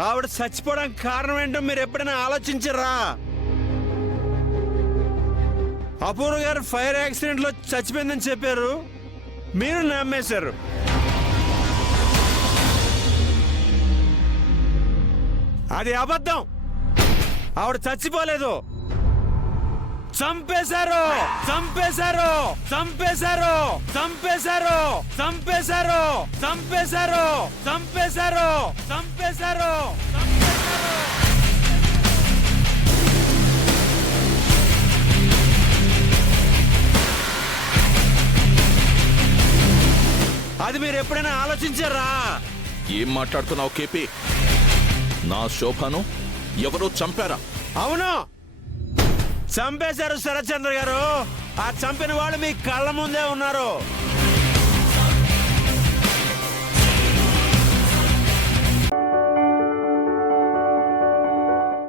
ఆవిడ చచ్చిపోవడానికి కారణం ఏంటో మీరు ఎప్పుడైనా ఆలోచించరా? అపూర్వ గారు ఫైర్ యాక్సిడెంట్ లో చచ్చిపోయిందని చెప్పారు, మీరు నమ్మేశారు. అది అబద్ధం. ఆవిడ చచ్చిపోలేదు, చంపేశారు చంపేశారు చంపేశారు చంపేశారు చంపేశారు చంపేశారు చంపేశారు చంపేశారు చంపేశారు. అది మీరు ఎప్పుడైనా ఆలోచించారా? ఏం మాట్లాడుతున్నావు కేపీ? నా శోభను ఎవరో చంపారా? అవును, చంపేశారు శరత్చంద్ర గారు. ఆ చంపిన వాళ్ళు మీ కళ్ళ ముందే ఉన్నారు.